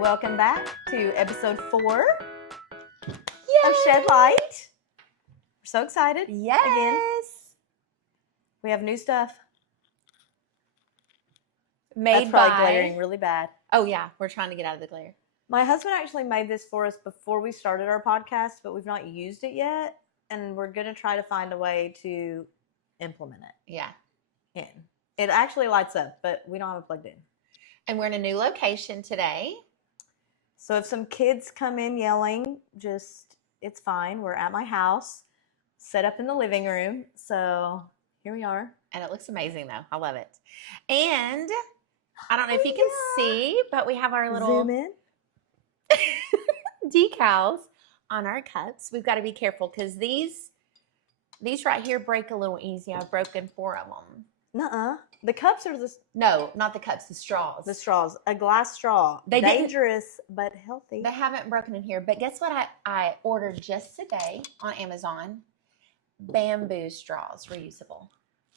Welcome back to episode 4 of Shed Light. We're so excited. Yes. Again. We have new stuff. Made That's probably by... glaring really bad. Oh, yeah. We're trying to get out of the glare. My husband actually made this for us before we started our podcast, but we've not used it yet. And we're going to try to find a way to implement it. Yeah. It actually lights up, but we don't have it plugged in. And we're in a new location today. So if some kids come in yelling, it's fine. We're at my house, set up in the living room. So here we are. And it looks amazing, though. I love it. And I don't know if you can see, but we have our little Zoom in. decals on our cups. We've got to be careful because these right here break a little easy. I've broken 4 of them. Nuh-uh. The cups are No, not the cups, the straws. the straws. A glass straw. Dangerous but healthy. They haven't broken in here. But guess what I ordered just today on Amazon? Bamboo straws, reusable.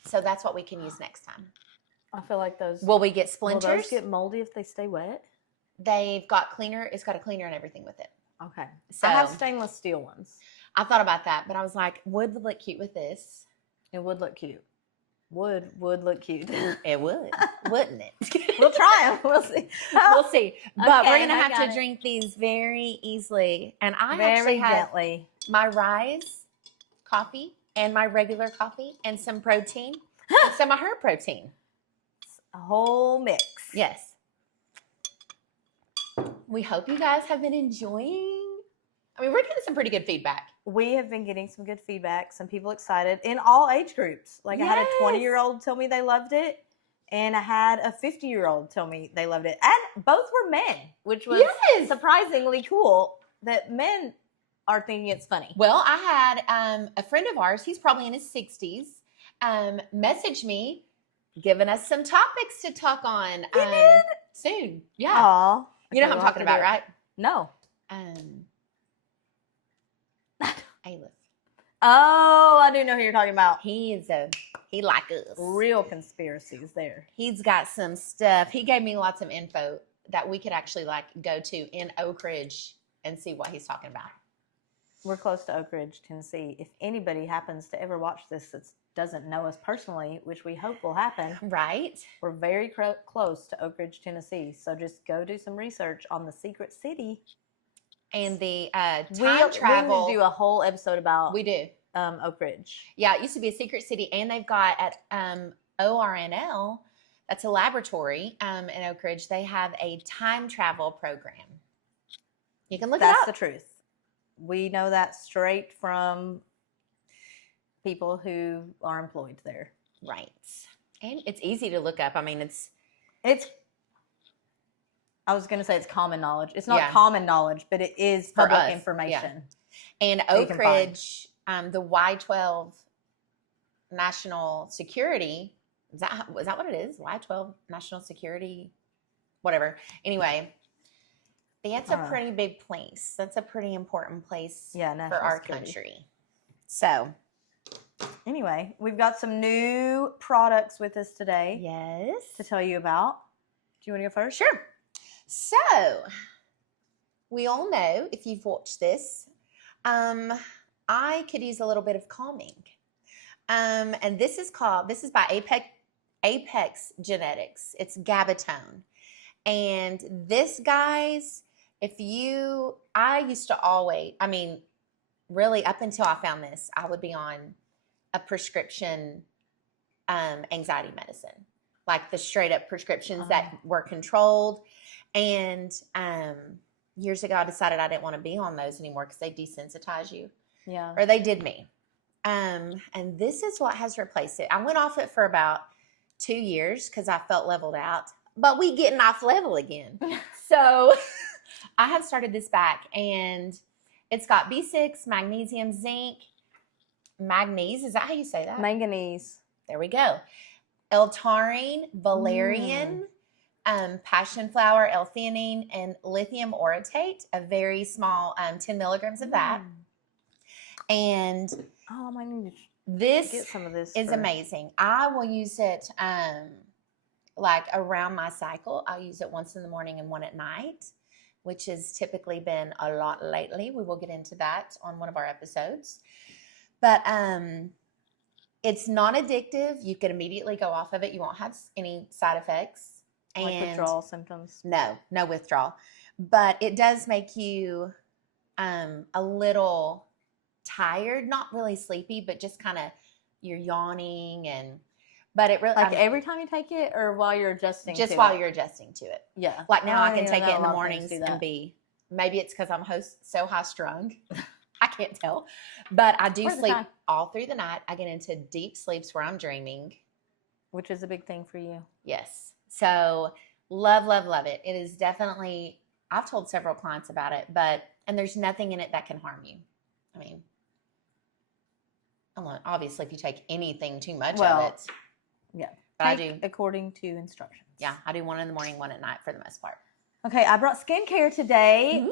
So that's what we can use next time. I feel like those. Will we get splinters? Will those get moldy if they stay wet? They've got cleaner. It's got a cleaner and everything with it. Okay. So I have stainless steel ones. I thought about that, but I was like, wood would look cute with this. It would look cute. Would look cute. It would, wouldn't it? We'll try them. We'll see. We'll see. But Okay, we're gonna I have got to it. drink these very easily. And I Very actually have gently. my Rise coffee and my regular coffee and some protein and some of her protein. A whole mix. Yes. We hope you guys have been enjoying. I mean, we're getting some pretty good feedback. We have been getting some good feedback. Some people excited in all age groups. Like I had a 20-year-old tell me they loved it, and I had a 50-year-old tell me they loved it. And both were men, which was surprisingly cool that men are thinking it's funny. Well, I had a friend of ours, he's probably in his 60s, message me, giving us some topics to talk on soon. Yeah. Aw. You know who I'm talking about, right? No. Aleph. Oh, I do know who you're talking about. He like us. Real conspiracies there. He's got some stuff. He gave me lots of info that we could actually go to in Oak Ridge and see what he's talking about. We're close to Oak Ridge, Tennessee. If anybody happens to ever watch this that doesn't know us personally, which we hope will happen, right? We're very close to Oak Ridge, Tennessee. So just go do some research on the secret city. And the time travel. We would do a whole episode about Oak Ridge. Yeah, it used to be a secret city. And they've got at ORNL, that's a laboratory in Oak Ridge, they have a time travel program. You can look it up. That's the truth. We know that straight from people who are employed there. Right. And it's easy to look up. I mean, it's I was going to say it's common knowledge. It's not common knowledge, but it is public information. Yeah. And Oak Ridge, the Y12 National Security, is that what it is? Y12 National Security, whatever. Anyway, that's a pretty big place. That's a pretty important place for our country. So anyway, we've got some new products with us today. Yes. To tell you about. Do you want to go first? Sure. So, we all know, if you've watched this, I could use a little bit of calming. And this is by Apex Genetics. It's Gabatone. And this, guys, I used to always, I mean, really up until I found this, I would be on a prescription anxiety medicine. Like the straight up prescriptions that were controlled. And years ago, I decided I didn't want to be on those anymore because they desensitize you. Yeah. Or they did me. And this is what has replaced it. I went off it for about 2 years because I felt leveled out. But we getting off level again. So I have started this back. And it's got B6, magnesium, zinc, manganese. Is that how you say that? Manganese. There we go. L-taurine, valerian, passion flower, L-theanine, and lithium orotate, a very small 10 milligrams of that. And I might need to this get some of this is amazing. I will use it like around my cycle. I'll use it once in the morning and one at night. which has typically been a lot lately. We will get into that on one of our episodes. But it's not addictive. You can immediately go off of it. You won't have any side effects. Like withdrawal symptoms? No withdrawal. But it does make you a little tired, not really sleepy, but just kind of you're yawning but it really like every time you take it or while you're adjusting just to while it? you're adjusting to it. Yeah. Like now I can didn't take know it in a the lot of things mornings do that. and maybe it's because I'm so high strung. I can't tell. But I do sleep all through the night. I get into deep sleeps where I'm dreaming. Which is a big thing for you. Yes. So love, love, love it. It is definitely, I've told several clients about it, and there's nothing in it that can harm you. I mean, obviously if you take anything too much of it. Yeah. But I do according to instructions. Yeah. I do one in the morning, one at night for the most part. Okay. I brought skincare today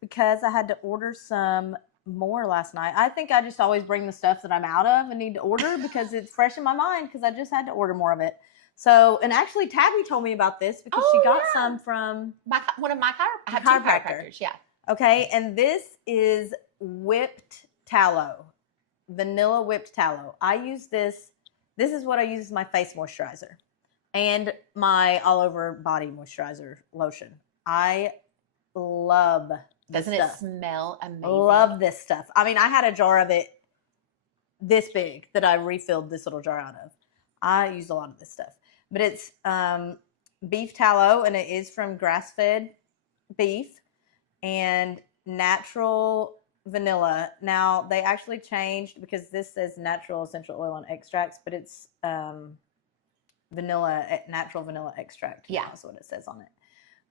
because I had to order some more last night. I think I just always bring the stuff that I'm out of and need to order because it's fresh in my mind because I just had to order more of it. So, and actually Tabby told me about this because she got some from one of my I have 2 chiropractors. Yeah. Okay. And this is whipped tallow, vanilla whipped tallow. I use this. This is what I use as my face moisturizer and my all over body moisturizer lotion. I love this Doesn't stuff. it smell amazing? Love this stuff. I mean, I had a jar of it this big that I refilled this little jar out of. I use a lot of this stuff. But it's beef tallow, and it is from grass-fed beef and natural vanilla. Now, they actually changed because this says natural essential oil and extracts, but it's natural vanilla extract. Yeah. That's what it says on it.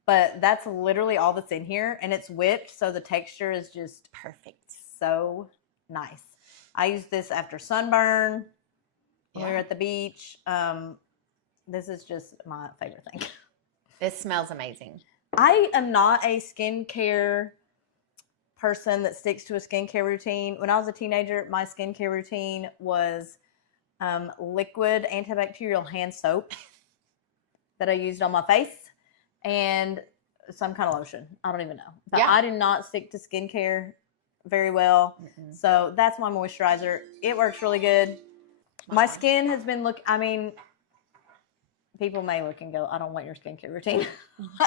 But that's literally all that's in here, and it's whipped, so the texture is just perfect. So nice. I use this after sunburn when we were at the beach. This is just my favorite thing. This smells amazing. I am not a skincare person that sticks to a skincare routine. When I was a teenager, my skincare routine was liquid antibacterial hand soap that I used on my face and some kind of lotion. I don't even know. But I do not stick to skincare very well. Mm-mm. So that's my moisturizer. It works really good. Wow. My skin has been people may look and go, I don't want your skincare routine.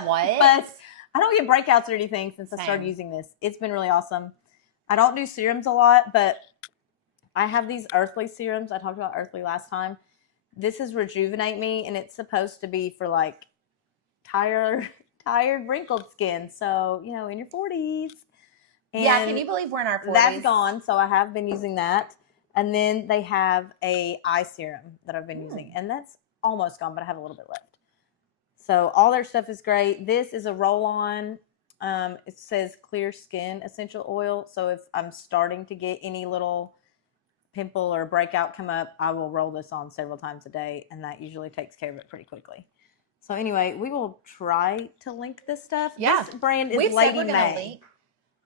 What? But I don't get breakouts or anything since I started using this. It's been really awesome. I don't do serums a lot, but I have these Earthly serums. I talked about Earthly last time. This is Rejuvenate Me, and it's supposed to be for like tired, wrinkled skin. So, in your 40s. And can you believe we're in our 40s? That's gone, so I have been using that. And then they have a eye serum that I've been using, and that's almost gone, but I have a little bit left. So all their stuff is great. This is a roll-on. It says clear skin essential oil. So if I'm starting to get any little pimple or breakout come up, I will roll this on several times a day, and that usually takes care of it pretty quickly. So anyway, we will try to link this stuff. Yeah. This brand is Lady May.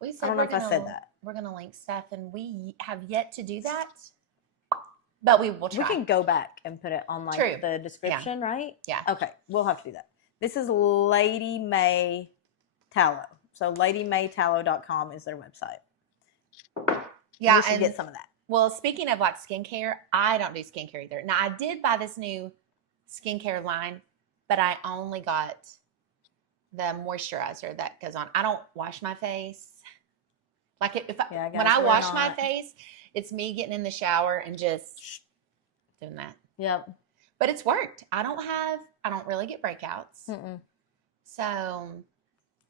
I don't know if I said that. We're going to link stuff, and we have yet to do that. But we will try. We can go back and put it on the description, right? Yeah. Okay. We'll have to do that. This is Lady May Tallow. So ladymaytallow.com is their website. Yeah. You should get some of that. Well, speaking of like skincare, I don't do skincare either. Now, I did buy this new skincare line, but I only got the moisturizer that goes on. I don't wash my face. Like when I wash my face, it's me getting in the shower and just doing that. Yep. But it's worked. I don't really get breakouts. Mm-mm. So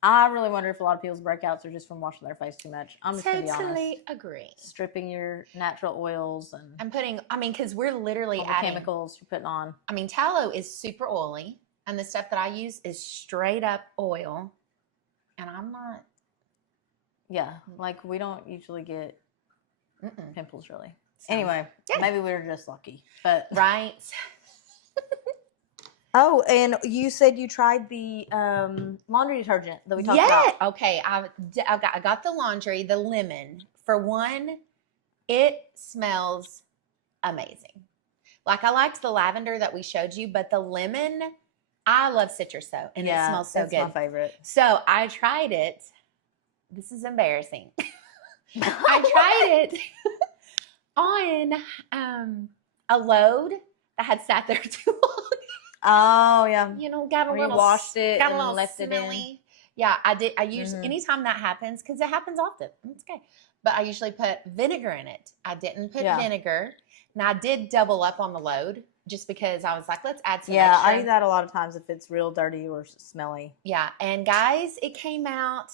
I really wonder if a lot of people's breakouts are just from washing their face too much. I'm just going to be honest. Totally agree. Stripping your natural oils and because we're literally adding chemicals you're putting on. Tallow is super oily, and the stuff that I use is straight up oil, and I'm not. Yeah, like we don't usually get pimples really. So, anyway, maybe we were just lucky, but right. Oh, and you said you tried the laundry detergent that we talked about. Yeah. Okay. I got the laundry, the lemon. For one, it smells amazing. Like I liked the lavender that we showed you, but the lemon I love citrus though, and it smells so it's good. my favorite. So I tried it. This is embarrassing. I tried it on a load that had sat there too long. Oh yeah. You know, got a Or little you washed it got a and little left smelly. it in. Yeah, I did. I usually Mhm. anytime that happens, because it happens often. It's okay. But I usually put vinegar in it. I didn't put vinegar. Now I did double up on the load just because I was like, let's add some extra. I do that a lot of times if it's real dirty or smelly. Yeah, and guys, it came out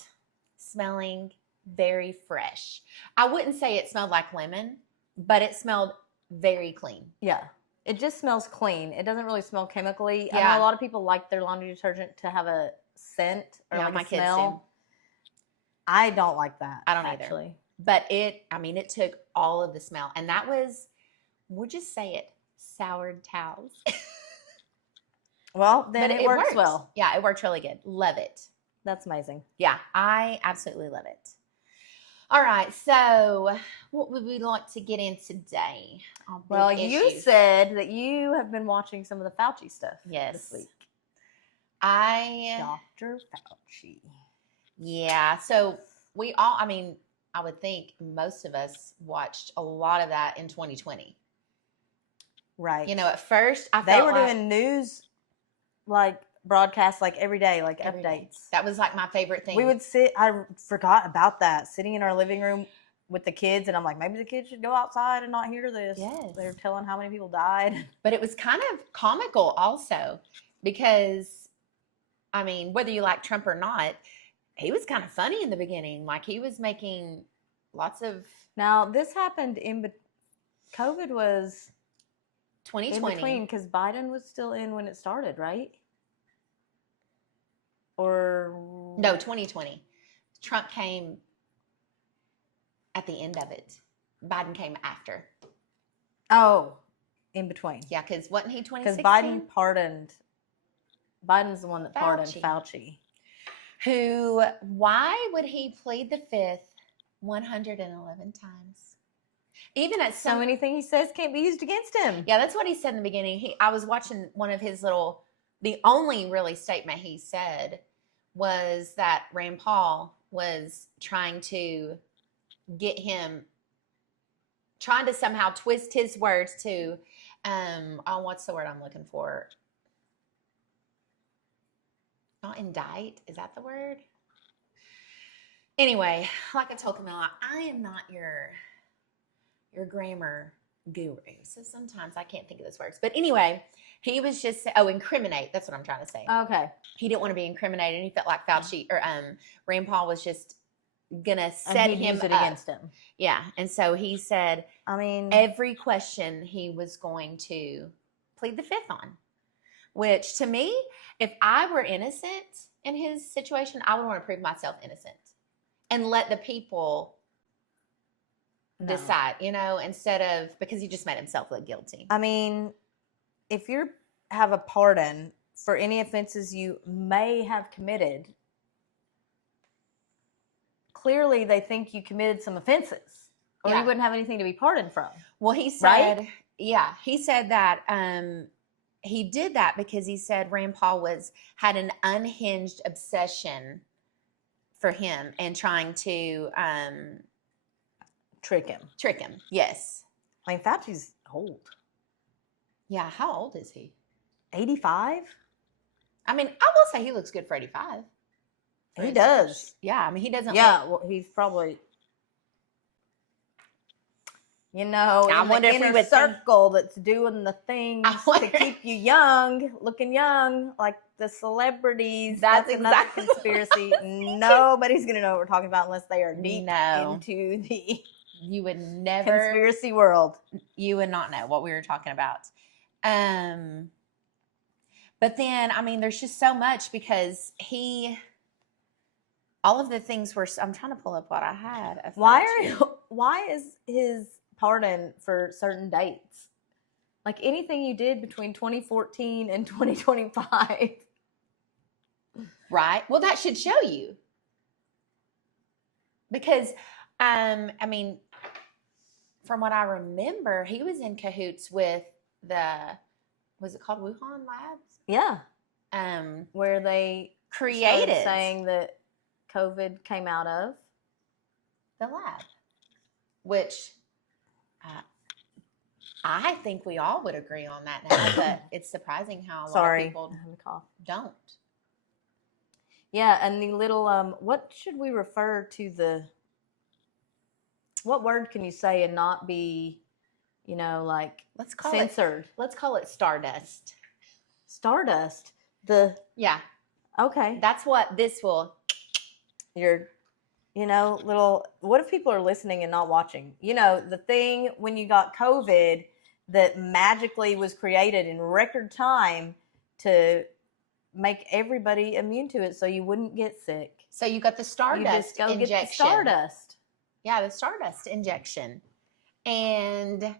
smelling very fresh. I wouldn't say it smelled like lemon, but it smelled very clean. Yeah. It just smells clean. It doesn't really smell chemically. I Yeah. know a lot of people like their laundry detergent to have a scent or like my a kids smell. do. I don't like that. I don't actually. either. But it took all of the smell. And that was, we'll just say it, soured towels. Well, then it works well. Yeah, it worked really good. Love it. That's amazing. Yeah, I absolutely love it. All right, so what would we like to get in today? Well, you said that you have been watching some of the Fauci stuff this week. Dr. Fauci. Yeah, so we all, I would think most of us watched a lot of that in 2020. Right. You know, at first they were doing news broadcasts every day, updates. Day. That was my favorite thing. We would I forgot about that, sitting in our living room with the kids, and I'm like, maybe the kids should go outside and not hear this. Yes. They're telling how many people died. But it was kind of comical also because, whether you like Trump or not, he was kind of funny in the beginning. He was making lots of... Now, this happened COVID was 2020. In between, because Biden was still in when it started, right? Or... No, 2020. Trump came at the end of it. Biden came after. Oh, in between. Yeah, because wasn't he 2016? Because Biden's the one that pardoned Fauci. Why would he plead the fifth 111 times? Even at so anything he says can't be used against him. Yeah, that's what he said in the beginning. I was watching one of his the only really statement he said was that Rand Paul was trying to get him, trying to somehow twist his words to, what's the word I'm looking for? Not indict, is that the word? Anyway, like I told Camilla, I am not your grammar guru, so sometimes I can't think of those words. But anyway, he was just incriminate. That's what I'm trying to say. Okay. He didn't want to be incriminated, and he felt like Fauci or Rand Paul was just gonna set him use it up against him. Yeah, and so he said, every question he was going to plead the fifth on. Which, to me, if I were innocent in his situation, I would want to prove myself innocent and let the people decide, instead of, because he just made himself look guilty. If you have a pardon for any offenses you may have committed, clearly they think you committed some offenses, or you wouldn't have anything to be pardoned from. Well, he said, he said that he did that because he said Rand Paul had an unhinged obsession for him and trying to trick him. Yes. Fauci's old. Yeah, how old is he? 85? I will say he looks good for 85. He does. Yeah, he doesn't well, he's probably... I wonder if he circle that's doing the things to keep you young, looking young, like the celebrities. That's another conspiracy. Nobody's going to know what we're talking about unless they are deep into the you would never conspiracy world. You would not know what we were talking about. But then, there's just so much because all of the things were, I'm trying to pull up what I had. Why is his pardon for certain dates? Anything you did between 2014 and 2025. Right. Well, that should show you. Because, from what I remember, he was in cahoots with was it called Wuhan Labs? Yeah. where they created started saying that COVID came out of the lab, which I think we all would agree on that now, but it's surprising how a lot of people don't. Yeah, and the little what should we refer to what word can you say and not be, like censored? Let's call it Stardust. Stardust. Yeah. Okay. That's what this will. Little. What if people are listening and not watching? The thing when you got COVID that magically was created in record time to make everybody immune to it, so you wouldn't get sick. So you got the Stardust you just go injection. Get the Stardust. Yeah, the Stardust injection. And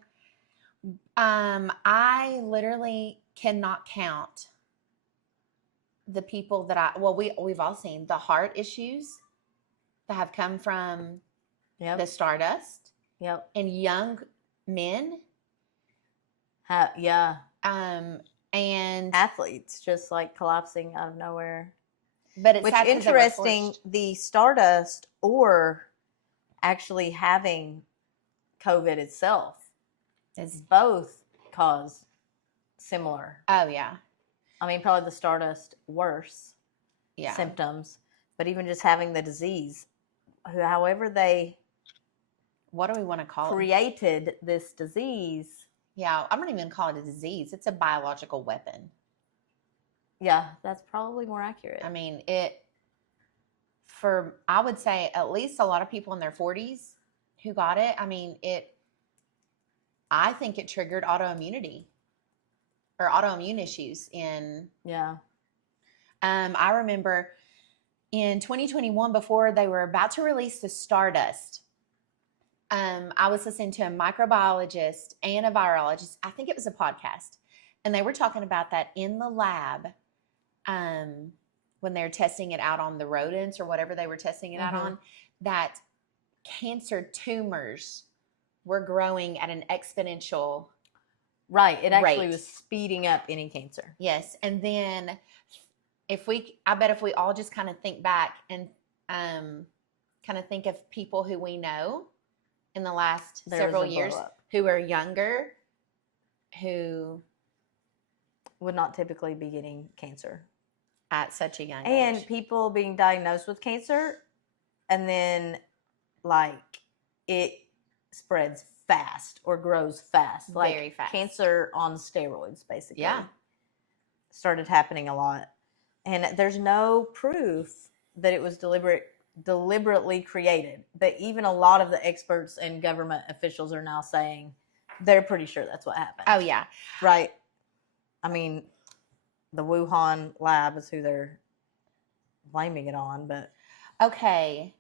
I literally cannot count the people that we've all seen the heart issues that have come from the Stardust. Yep. And young men. Yeah. And athletes just like collapsing out of nowhere. But it's interesting, the Stardust or actually having COVID itself is both cause similar. Oh yeah. I mean, probably the Stardust worse symptoms, but even just having the disease, however they what do we want to call created this disease. Yeah, I'm not even going to call it a disease. It's a biological weapon. Yeah, that's probably more accurate. I mean, I would say at least a lot of people in their 40s who got it, I think it triggered autoimmunity or autoimmune issues in. Yeah. I remember in 2021, before they were about to release the Stardust, I was listening to a microbiologist and a virologist. I think it was a podcast. And they were talking about that in the lab when they were testing it out on the rodents or whatever they were testing it out on, that cancer tumors were growing at an exponential Right. It actually was speeding up any cancer. Yes. And then I bet if we all just kind of think back and kind of think of people who we know in the last several years who are younger, who would not typically be getting cancer at such a young age. And people being diagnosed with cancer, and then it spreads fast or grows fast. Very fast. Cancer on steroids, basically. Yeah. Started happening a lot. And there's no proof that it was deliberately created, but even a lot of the experts and government officials are now saying they're pretty sure that's what happened. Oh yeah. Right. I mean, the Wuhan lab is who they're blaming it on, but okay.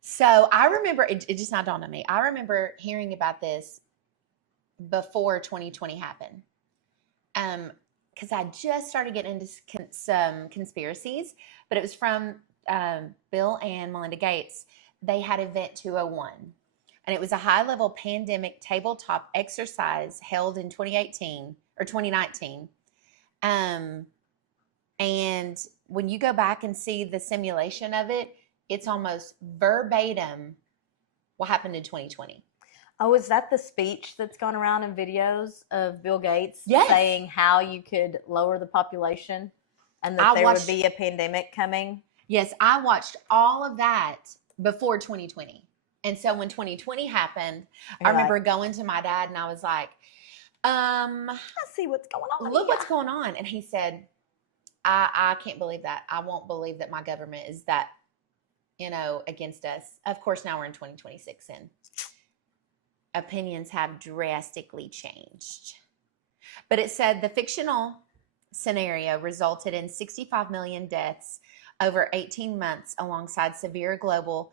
So I remember it just not dawned on me. I remember hearing about this before 2020 happened. Because I just started getting into some conspiracies, but it was from Bill and Melinda Gates. They had Event 201, and it was a high-level pandemic tabletop exercise held in 2018 or 2019. And when you go back and see the simulation of it, it's almost verbatim what happened in 2020. Oh, is that the speech that's gone around in videos of Bill Gates saying how you could lower the population and that there would be a pandemic coming? Yes, I watched all of that before 2020. And so when 2020 happened, I remember going to my dad and I was like, I see what's going on. Look what's going on. And he said, I can't believe that. I won't believe that my government is that, against us. Of course, now we're in 2026 and opinions have drastically changed. But it said the fictional scenario resulted in 65 million deaths over 18 months alongside severe global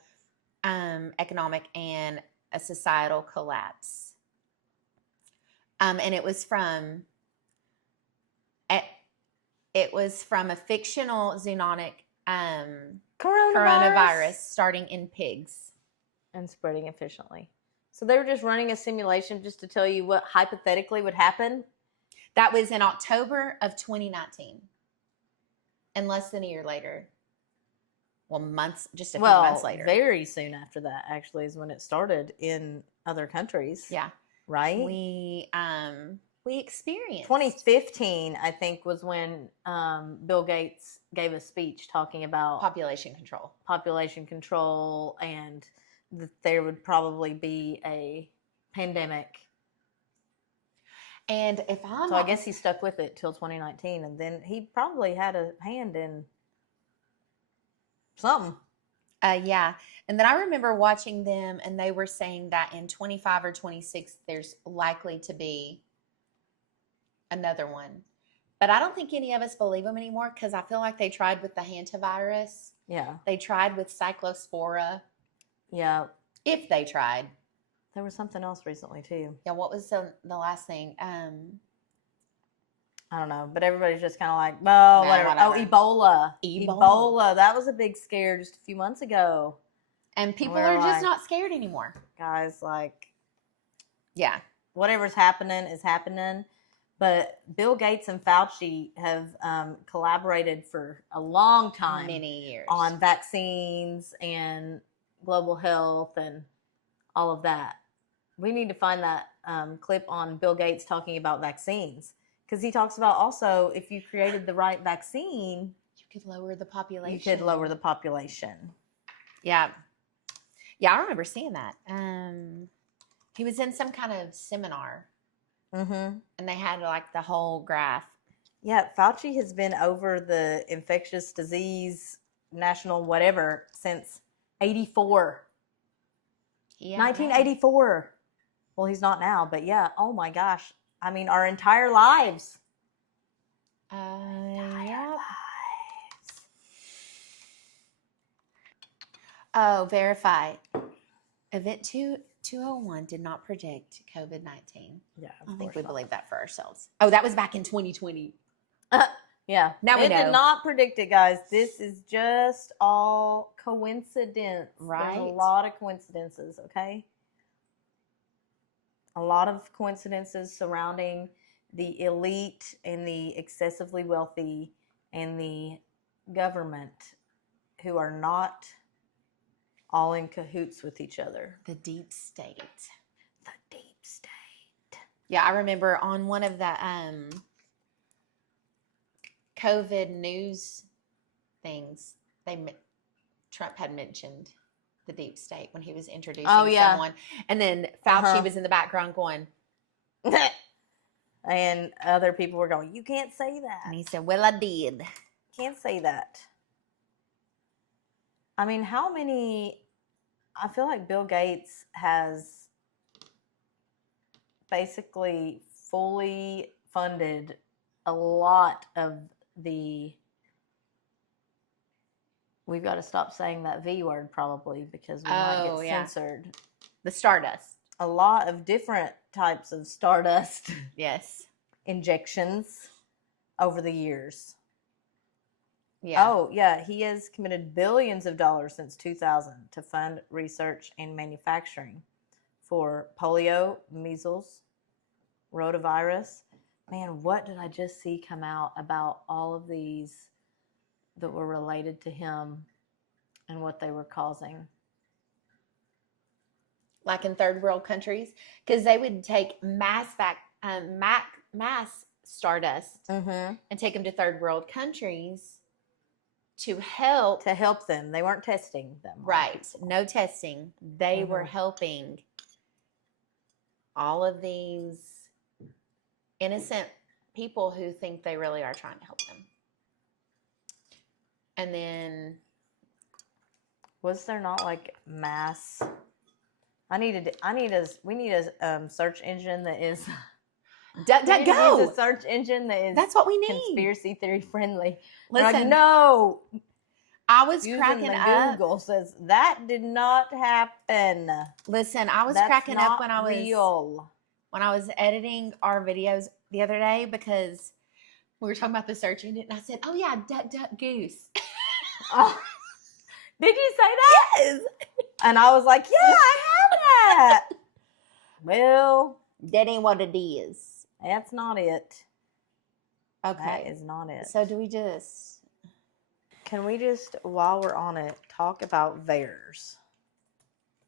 economic and a societal collapse. And it was from a fictional zoonotic coronavirus starting in pigs and spreading efficiently. So they were just running a simulation just to tell you what hypothetically would happen. That was in October of 2019. And less than a year later. Well, just a few months later. Very soon after that, actually, is when it started in other countries. Yeah. Right? We experienced. 2015, I think, was when Bill Gates gave a speech talking about population control and that there would probably be a pandemic. And so I guess he stuck with it till 2019, and then he probably had a hand in something. Yeah. And then I remember watching them, and they were saying that in 25 or 26, there's likely to be another one. But I don't think any of us believe them anymore, because I feel like they tried with the hantavirus. Yeah. They tried with cyclospora. Yeah. If they tried. There was something else recently, too. Yeah, what was the last thing? I don't know, but everybody's just kind of like, well, whatever. Oh, Ebola. Ebola. That was a big scare just a few months ago. And people are just not scared anymore. Guys, like, yeah, whatever's happening is happening. But Bill Gates and Fauci have collaborated for a long time. Many years. On vaccines and global health and all of that. We need to find that clip on Bill Gates talking about vaccines. Because he talks about also, if you created the right vaccine, you could lower the population. Yeah. Yeah, I remember seeing that. He was in some kind of seminar. Mm-hmm. And they had like the whole graph. Yeah, Fauci has been over the infectious disease national whatever since 84. Yeah, 1984. Well, he's not now, but yeah. Oh my gosh. I mean, our entire lives. Lives. Oh, verify. Event 201 did not predict COVID-19. Yeah, I think we believe that for ourselves. Oh, that was back in 2020. Yeah. Now we know. It did not predict it, guys. This is just all coincidence. Right. There's a lot of coincidences, okay? A lot of coincidences surrounding the elite and the excessively wealthy and the government who are not all in cahoots with each other. The deep state. The deep state. Yeah, I remember on one of the COVID news things, Trump had mentioned the deep state when he was introducing someone. And then Fauci was in the background going, and other people were going, you can't say that. And he said, well, I did. Can't say that. I mean, I feel like Bill Gates has basically fully funded a lot of we've got to stop saying that V word probably because we might get censored. The Stardust. A lot of different types of Stardust. Yes. Injections over the years. Yeah. Oh, yeah. He has committed billions of dollars since 2000 to fund research and manufacturing for polio, measles, rotavirus. Man, what did I just see come out about all of these that were related to him and what they were causing? Like in third world countries? Because they would take mass Stardust and take them to third world countries to help them. They weren't testing them. Right. No testing. They were helping all of these innocent people who think they really are trying to help them. And then was there not like mass? We need a search engine that is DuckDuckGo. A search engine that is that's what we need. Conspiracy theory friendly. Listen, like, no. I was cracking up. Google says that did not happen. Listen, I was cracking up when I was editing our videos the other day because we were talking about the search engine, and I said, "Oh yeah, DuckDuckGoose." Oh, did you say that? Yes. And I was like, "Yeah, I have that." Well, that ain't what it is. That's not it. Okay. That is not it. So do we just... Can we just, while we're on it, talk about VAERS?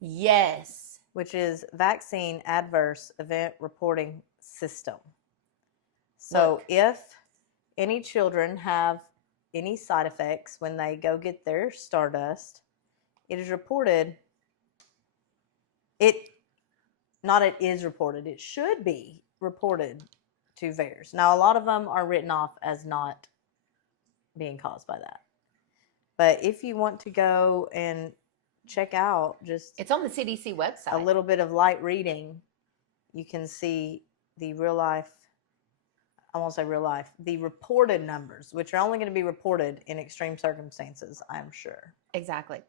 Yes. Which is Vaccine Adverse Event Reporting System. So Look. if any children have any side effects when they go get their Stardust, it is reported. It should be reported to VAERS. Now, a lot of them are written off as not being caused by that. But if you want to go and check out It's on the CDC website. a little bit of light reading, you can see the the reported numbers, which are only going to be reported in extreme circumstances, I'm sure. Exactly.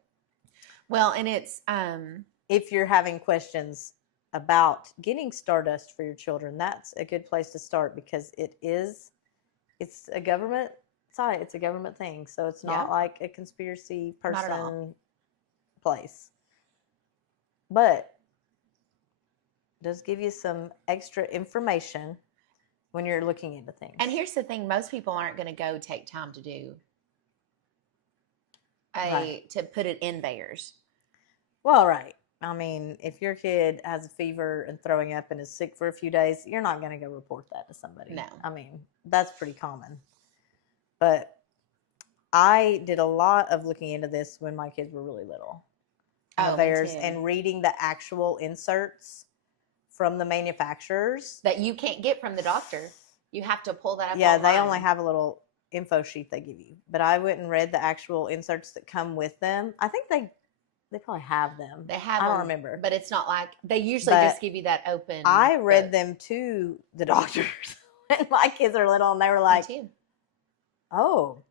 Well, and it's if you're having questions about getting Stardust for your children, that's a good place to start, because it's a government site, it's a government thing, so it's not like a conspiracy person place, but it does give you some extra information when you're looking into things. And here's the thing, most people aren't going to go take time to do to put it in VAERS. Well, right. I mean, if your kid has a fever and throwing up and is sick for a few days, you're not going to go report that to somebody. No. I mean, that's pretty common. But I did a lot of looking into this when my kids were really little. VAERS, and reading the actual inserts from the manufacturers. That you can't get from the doctor. You have to pull that up Yeah, online. they only have a little info sheet they give you. But I went and read the actual inserts that come with them. I think they probably have them. They have I don't them, remember. But it's not like, they usually just give you that open. I read them to the doctors when my kids are little, and they were like, oh,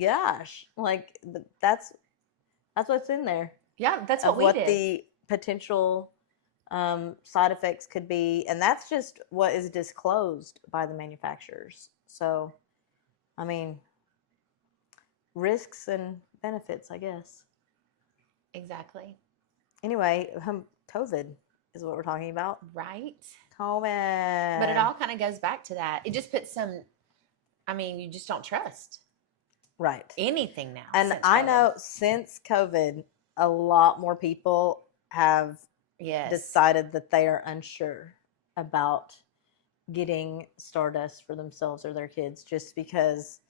gosh. Like, that's what's in there. Yeah, that's what did. The potential side effects could be, and that's just what is disclosed by the manufacturers. So, I mean, risks and benefits, I guess. Exactly. Anyway, COVID is what we're talking about. Right. COVID. But it all kind of goes back to that. It just puts you just don't trust. Right. Anything now. And I know since COVID, a lot more people have decided that they are unsure about getting Stardust for themselves or their kids, just because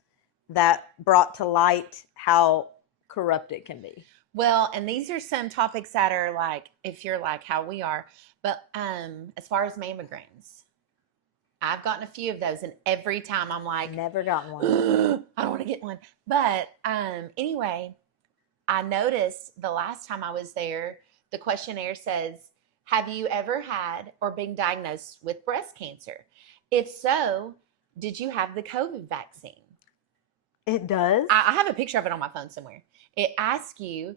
that brought to light how corrupt it can be. Well, and these are some topics that are like, if you're like how we are, but as far as mammograms, I've gotten a few of those, and every time I'm like, never gotten one. I don't want to get one. But anyway, I noticed the last time I was there, the questionnaire says, have you ever had or been diagnosed with breast cancer? If so, did you have the COVID vaccine? It does? I have a picture of it on my phone somewhere. It asks you,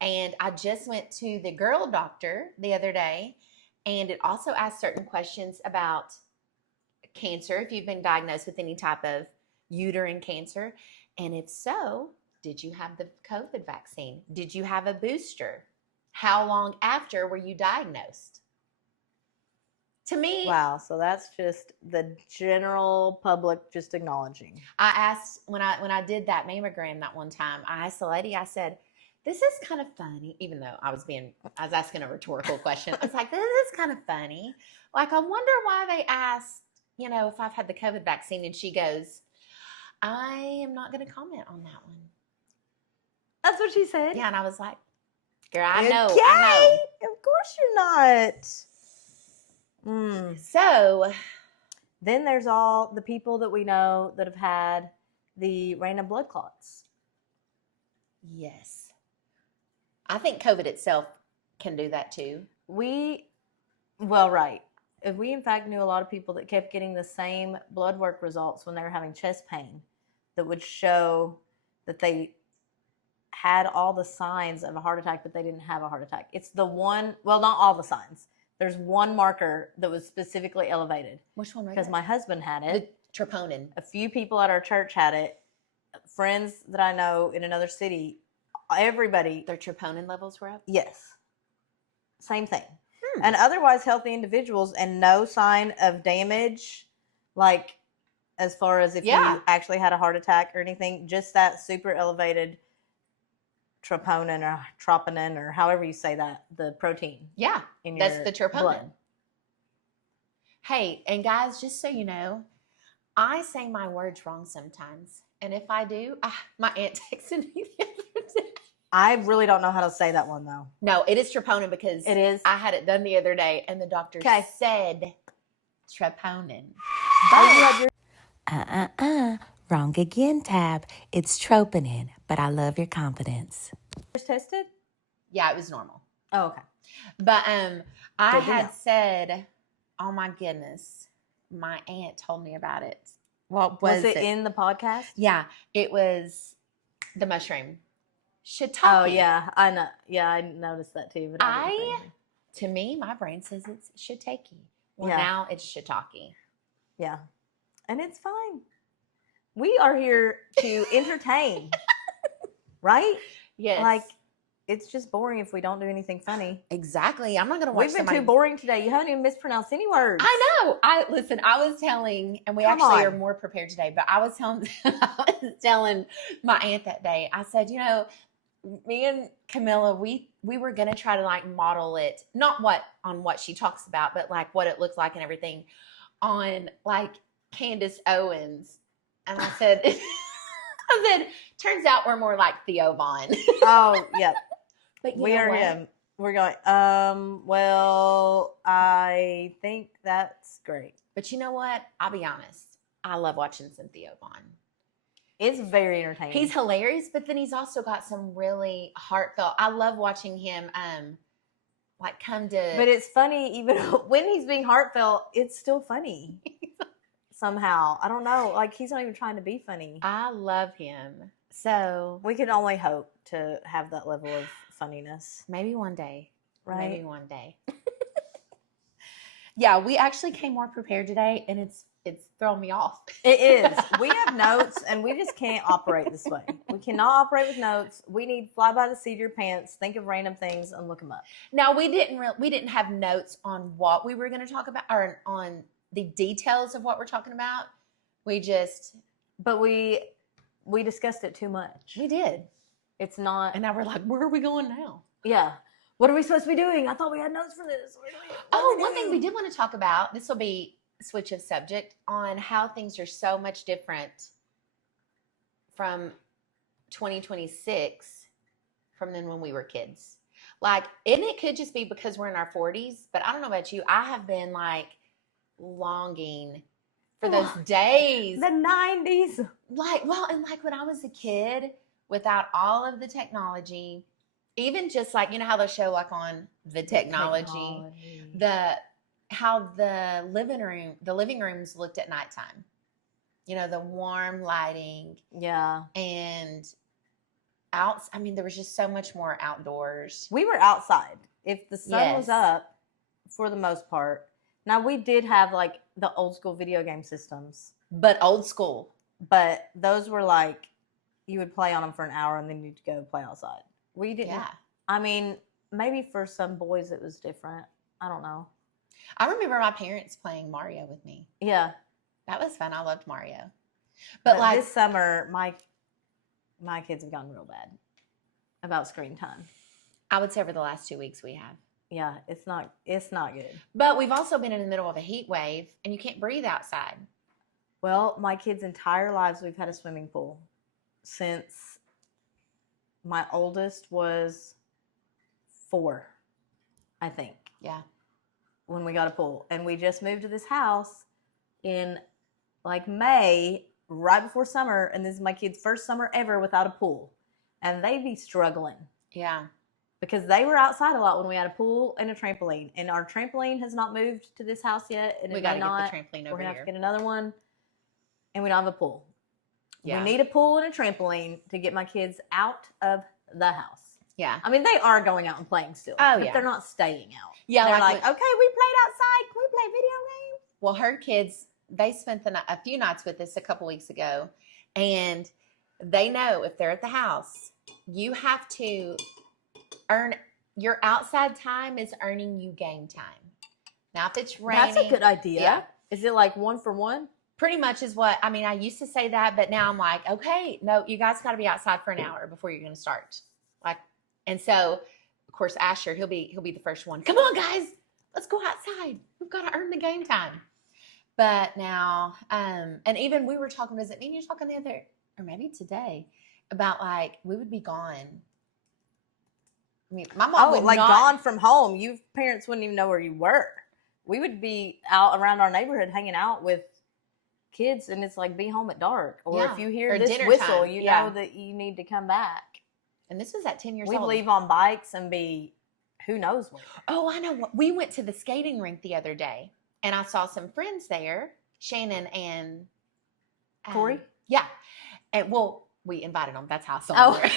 and I just went to the girl doctor the other day, and it also asks certain questions about cancer, if you've been diagnosed with any type of uterine cancer. And if so, did you have the COVID vaccine? Did you have a booster? How long after were you diagnosed? To me, wow, so that's just the general public just acknowledging. I asked when I did that mammogram that one time, I asked the lady, I said, this is kind of funny, even though I was asking a rhetorical question. I was like, this is kind of funny. Like, I wonder why they asked, if I've had the COVID vaccine. And she goes, I am not going to comment on that one. That's what she said? Yeah, and I was like, girl, I okay. know. Of course you're not. So then there's all the people that we know that have had the random blood clots. Yes. I think COVID itself can do that too. Right. We in fact knew a lot of people that kept getting the same blood work results when they were having chest pain that would show that they had all the signs of a heart attack, but they didn't have a heart attack. It's the one, well, not all the signs. There's one marker that was specifically elevated. Which one? Because my husband had it. The troponin. A few people at our church had it. Friends that I know in another city, everybody. Their troponin levels were up? Yes. Same thing. And otherwise healthy individuals and no sign of damage, like as far as if Yeah. you actually had a heart attack or anything. Just that super elevated troponin or however you say that, the protein. Yeah, in that's your the troponin. blood. Hey, and guys, just so you know, I say my words wrong sometimes. And if I do, my aunt texted me the other day. I really don't know how to say that one though. No, it is troponin because It is. I had it done the other day and the doctor Okay. said troponin. Oh, you had your Wrong again, Tab. It's troponin, but I love your confidence. yours tested? Yeah, it was normal. Oh, okay. But I Good to had know. said, oh my goodness, my aunt told me about it. What was it in the podcast? Yeah, it was the mushroom. Shiitake. Oh yeah, I know. Yeah, I noticed that too. But I didn't say anything. To me, my brain says it's shiitake. Well, Yeah. now it's shiitake. Yeah, and it's fine. We are here to entertain, right? Yes. Like, it's just boring if we don't do anything funny. Exactly. I'm not going to watch We've been too boring today. You haven't even mispronounced any words. I know. I was telling, and we Come actually on. are more prepared today, but I was telling my aunt that day, I said, you know, me and Camilla, we were going to try to like model it, not on what she talks about, but like what it looks like and everything on like Candace Owens. And I said, turns out we're more like Theo Vaughn. Oh, yeah. But We are him. We're going, well, I think that's great. But you know what? I'll be honest. I love watching some Theo Vaughn. It's very entertaining. He's hilarious, but then he's also got some really heartfelt. I love watching him like come to. But it's funny, even when he's being heartfelt, it's still funny. Somehow. I don't know. Like, he's not even trying to be funny. I love him. So We can only hope to have that level of funniness. maybe one day. Right? Maybe one day. Yeah, we actually came more prepared today, and it's thrown me off. It is. We have notes, and we just can't operate this way. We cannot operate with notes. We need fly by the seat of your pants, think of random things, and look them up. Now we didn't have notes on what we were going to talk about or on the details of what we're talking about. But we discussed it too much. We did. It's not. And now we're like, where are we going now? Yeah. What are we supposed to be doing? I thought we had notes for this. One thing we did want to talk about, this will be switch of subject, on how things are so much different from 2026 from then when we were kids. Like, and it could just be because we're in our 40s, but I don't know about you. I have been like longing for those days. The 90s. Like when I was a kid, without all of the technology, even just like, you know how they'll show like on the technology. How the living rooms looked at nighttime. You know, the warm lighting. Yeah. And there was just so much more outdoors. We were outside. If the sun was up, for the most part. Now, we did have like the old school video game systems. But old school. But those were like, you would play on them for an hour and then you'd go play outside. We didn't. Yeah. I mean, maybe for some boys it was different. I don't know. I remember my parents playing Mario with me. Yeah. That was fun. I loved Mario. But like this summer, my kids have gotten real bad about screen time. I would say over the last 2 weeks we have. Yeah, it's not good. But we've also been in the middle of a heat wave and you can't breathe outside. Well, my kids' entire lives we've had a swimming pool since my oldest was 4, I think. Yeah. When we got a pool. And we just moved to this house in like May, right before summer, and this is my kids' first summer ever without a pool. And they'd be struggling. Yeah. Because they were outside a lot when we had a pool and a trampoline. And our trampoline has not moved to this house yet. And We got to get the trampoline over We're going to have here. to get another one. And we don't have a pool. Yeah. We need a pool and a trampoline to get my kids out of the house. Yeah. I mean, they are going out and playing still. Oh, but yeah. they're not staying out. Yeah. They're like, when- okay, we played outside. Can we play video games? Well, her kids, they spent a few nights with us a couple weeks ago, and they know if they're at the house, you have to earn your outside time is earning you game time. Now, if it's raining, That's a good idea. Yeah. Is it like 1 for 1? pretty much is what, I mean, I used to say that, but now I'm like, okay, no, you guys got to be outside for an hour before you're going to start. Like, and so of course, Asher, he'll be the first one. Come on, guys, let's go outside. We've got to earn the game time. But now, and even we were talking, was it me and you talking the other, or maybe today, about like, we would be gone. I mean, my mom would gone from home. You parents wouldn't even know where you were. We would be out around our neighborhood hanging out with kids, and it's like, be home at dark. Or if you hear this whistle, you know that you need to come back. And this was at 10 years old. old. We'd leave on bikes and be who knows where. Oh, I know. What. We went to the skating rink the other day, and I saw some friends there, Shannon and Corey. Yeah. And we invited them. That's how I saw them.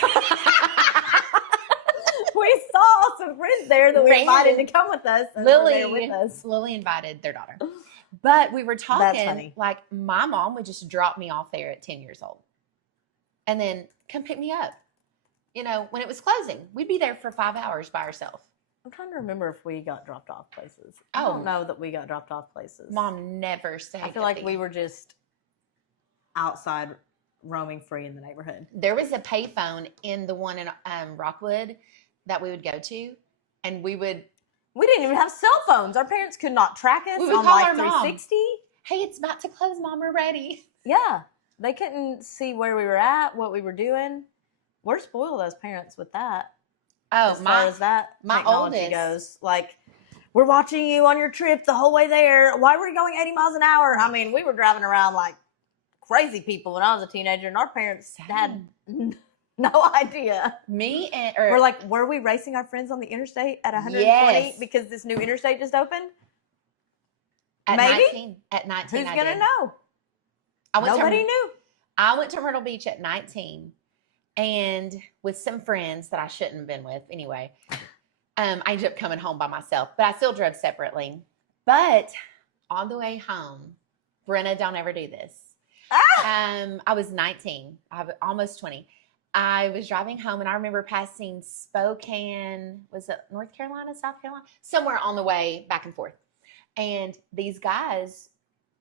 We saw some friends there that we invited to come with us. And Lily invited their daughter. But we were talking, like, my mom would just drop me off there at 10 years old and then come pick me up. You know, when it was closing, we'd be there for 5 hours by ourselves. I'm trying to remember if we got dropped off places. I don't know that we got dropped off places. Mom never stayed. I feel like we were just outside roaming free in the neighborhood. There was a payphone in the one in Rockwood that we would go to, and we didn't even have cell phones. Our parents could not track us we would on call like our 360. Mom. Hey, it's about to close, Mom, we're ready. Yeah. They couldn't see where we were at, what we were doing. We're spoiled as parents with that. Oh, as far as that my technology oldest goes. Like, we're watching you on your trip the whole way there. Why were you going 80 miles an hour? I mean, we were driving around like crazy people when I was a teenager, and our parents had no idea. We're like, were we racing our friends on the interstate at 120 yes. because this new interstate just opened? At Maybe 19. At 19, who's gonna know? Nobody knew. I went to Myrtle Beach at 19, and with some friends that I shouldn't have been with anyway. I ended up coming home by myself, but I still drove separately. But on the way home, Brenna, don't ever do this. I was 19. I was almost 20. I was driving home, and I remember passing Spokane. Was it North Carolina, South Carolina? Somewhere on the way back and forth. And these guys,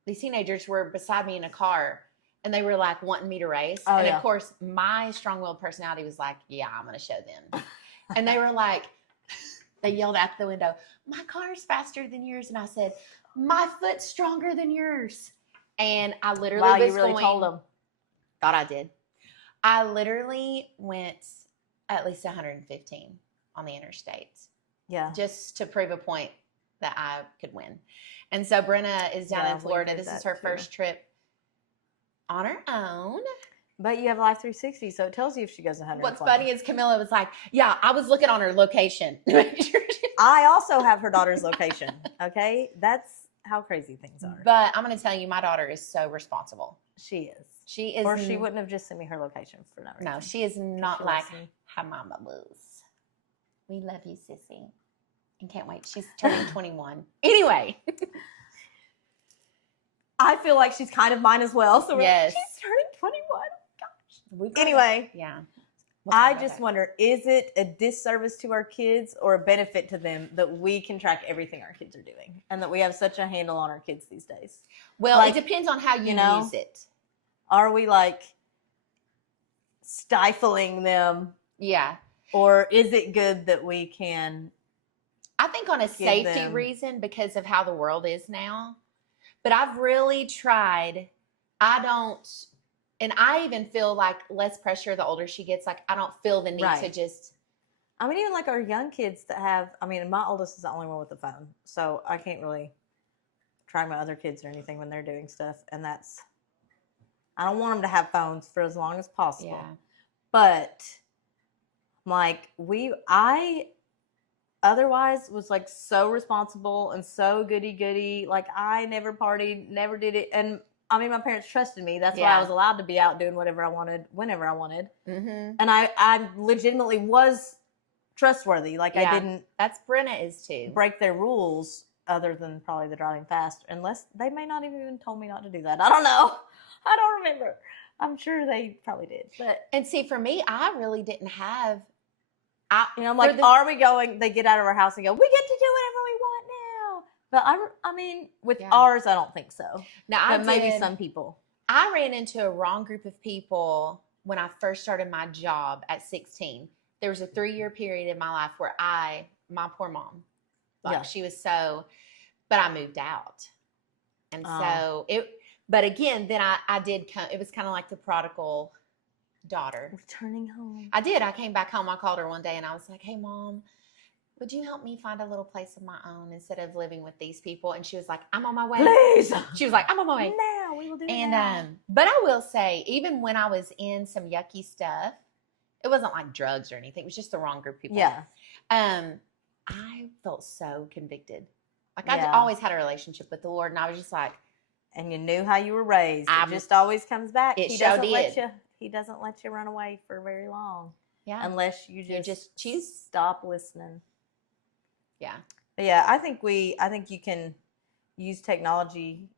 these teenagers were beside me in a car, and they were like wanting me to race. Of course, my strong-willed personality was like, yeah, I'm going to show them. And they were like, they yelled out the window, my car's faster than yours. And I said, my foot's stronger than yours. And I literally you really told them. Thought I did. I literally went at least 115 on the interstate. Yeah. Just to prove a point that I could win. And so Brenna is down in Florida. This is her first trip on her own. But you have Life 360, so it tells you if she goes 100. What's funny is Camilla was like, yeah, I was looking on her location. I also have her daughter's location. Okay? That's how crazy things are. But I'm going to tell you, my daughter is so responsible. She is. She is. Or she wouldn't have just sent me her location for no reason. No, she is not like her mama was. We love you, sissy. And can't wait. She's turning 21. Anyway. I feel like she's kind of mine as well. So yes. She's turning 21. Gosh. Anyway. Yeah. I just wonder, is it a disservice to our kids or a benefit to them that we can track everything our kids are doing and that we have such a handle on our kids these days? Well, like, it depends on how you use it. Are we like stifling them? Yeah. Or is it good that we can? I think on a safety reason because of how the world is now. But I've really tried. And I even feel like less pressure the older she gets. Like, I don't feel the need to just. I mean, even like our young kids that have, I mean, my oldest is the only one with a phone. So I can't really track my other kids or anything when they're doing stuff. And I don't want them to have phones for as long as possible. Yeah. But like I otherwise was like so responsible and so goody. Like I never partied, never did it. And I mean, my parents trusted me. That's why I was allowed to be out doing whatever I wanted, whenever I wanted. Mm-hmm. And I legitimately was trustworthy. Like I didn't. That's Brenna is too. Break their rules other than probably the driving fast. Unless they may not even told me not to do that. I don't know. I don't remember. I'm sure they probably did. And see, for me, I really didn't have. I'm like, are we going? They get out of our house and go, we get to do whatever we want now. But I mean, with Yeah. ours, I don't think so. Now, But maybe some people. I ran into a wrong group of people when I first started my job at 16. There was a 3-year period in my life where my poor mom, like she was so, but I moved out. And so but again, then I did come, it was kind of like the prodigal daughter. Returning home. I did. I came back home. I called her one day and I was like, hey, Mom, would you help me find a little place of my own instead of living with these people? And she was like, I'm on my way. Please. She was like, I'm on my way. Now we will do it And now. but I will say, even when I was in some yucky stuff, it wasn't like drugs or anything. It was just the wrong group of people. Yeah. I felt so convicted. Like I always had a relationship with the Lord, and I was just like, and you knew how you were raised. It just always comes back. He doesn't let you. He doesn't let you run away for very long. Yeah. Unless you just choose stop listening. Yeah. But yeah, I think you can use technology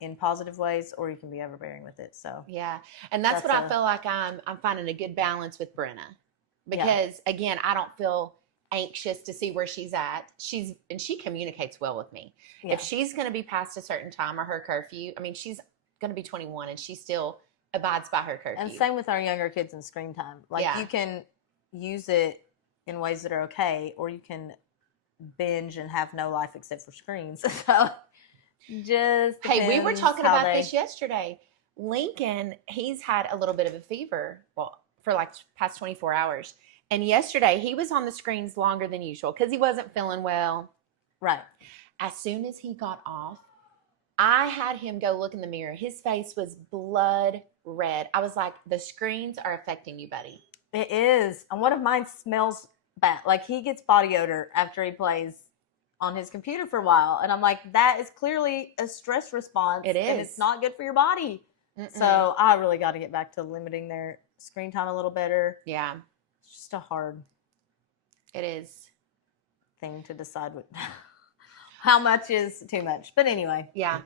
in positive ways, or you can be overbearing with it. So yeah, and that's what I feel like I'm finding a good balance with Brenna, because again, I don't feel anxious to see where she's at. She communicates well with me. Yeah. If she's going to be past a certain time or her curfew, I mean, she's going to be 21 and she still abides by her curfew. And same with our younger kids and screen time. Like you can use it in ways that are okay, or you can binge and have no life except for screens. So just hey, we were talking about this yesterday. Lincoln, he's had a little bit of a fever, for like past 24 hours. And yesterday he was on the screens longer than usual because he wasn't feeling well. Right. As soon as he got off, I had him go look in the mirror. His face was blood red. I was like, the screens are affecting you, buddy. It is. And one of mine smells bad. Like he gets body odor after he plays on his computer for a while. And I'm like, that is clearly a stress response. It is. And it's not good for your body. Mm-mm. So I really got to get back to limiting their screen time a little better. Yeah. It's just a hard thing to decide how much is too much. But anyway. Yeah.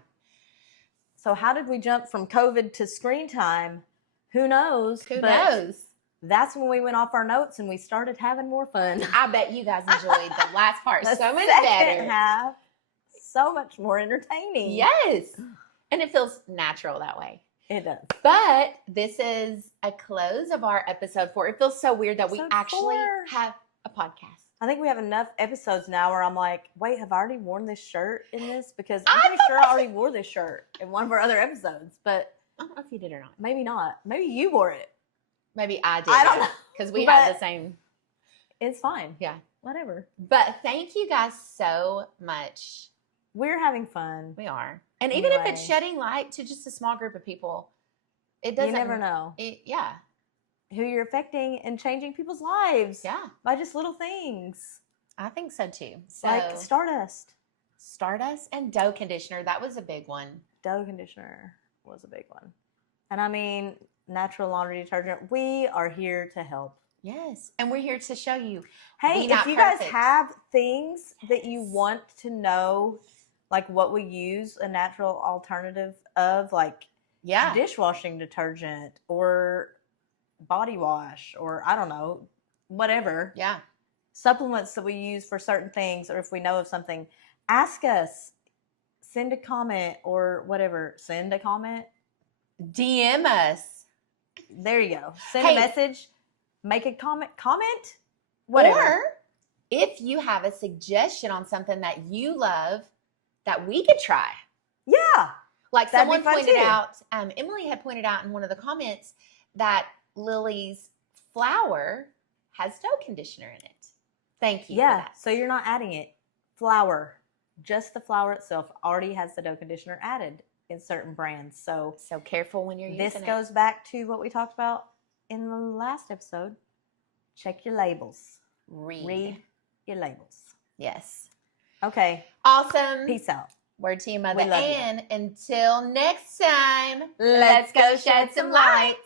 So how did we jump from COVID to screen time? Who knows? Who knows? That's when we went off our notes and we started having more fun. I bet you guys enjoyed the last part so much better. Half, so much more entertaining. Yes. And it feels natural that way. It does. But this is a close of our episode 4. It feels so weird that we actually have a podcast. I think we have enough episodes now where I'm like, wait, have I already worn this shirt in this? Because I'm pretty sure I already wore this shirt in one of our other episodes. But I don't know if you did or not. Maybe not. Maybe you wore it. Maybe I did. I don't know. Because we have the same. It's fine. Yeah. Whatever. But thank you guys so much. We're having fun. We are. And even if it's shedding light to just a small group of people, it doesn't. You never know. Yeah. Who you're affecting and changing people's lives. Yeah. By just little things. I think so too. So, like Stardust. Stardust and dough conditioner. That was a big one. Dough conditioner was a big one. And I mean, natural laundry detergent. We are here to help. Yes. And we're here to show you. Hey, if you guys have things that you want to know, like what we use a natural alternative of, like dishwashing detergent or body wash or I don't know, whatever. Yeah. Supplements that we use for certain things, or if we know of something, ask us. Send a comment or whatever. Send a comment. DM us. There you go. Send a message. Make a comment. Whatever. Or if you have a suggestion on something that you love that we could try. Yeah. Like someone pointed out, Emily had pointed out in one of the comments that Lily's flour has dough conditioner in it. Thank you. Yeah. So you're not adding it. Flour. Just the flour itself already has the dough conditioner added in certain brands. So careful when you're using it. This goes back to what we talked about in the last episode. Check your labels. Read your labels. Yes. Okay. Awesome. Peace out. Word to your mother. And until next time, let's go shed some lights.